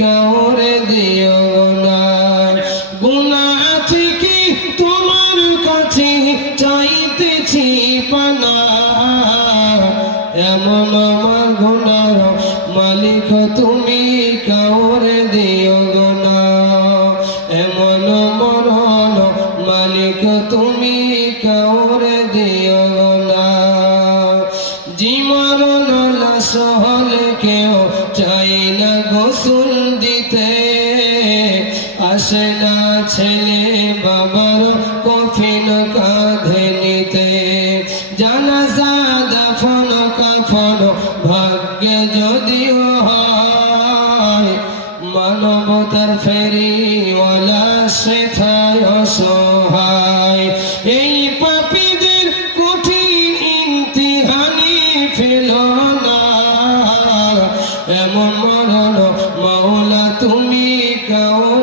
কাউরে দিও না। গুনা থেকে তোমার কাছে চাইতেছি পানা। এমন আমার গুনার মালিক তুমি কাউরে দিও না। এমন মরণ মালিক তুমি কাউরে আসে না ছেলে বাবার কফিন কাঁধে নিতে জানাজা দাফন কাফন ভাগ্যে যদিও হয়, মানবতার ফেরিওয়ালা সেথায় অসহায়। এই পাপীদের কঠিন ইমতিহানি ফেল না, এমন মরণ তুমি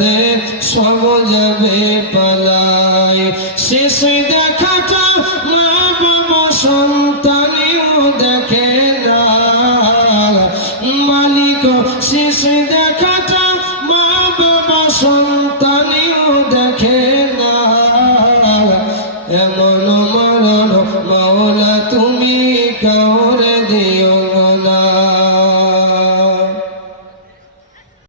জেলখানাতে সব যাবে পালায় শেষে দেখাটা মা বাবা সন্তানেও দেখে না। মালিক, শেষে দেখাটা মা বাবা সন্তানেও দেখে না। এমন মরণ, মাওলা তুমি কাউ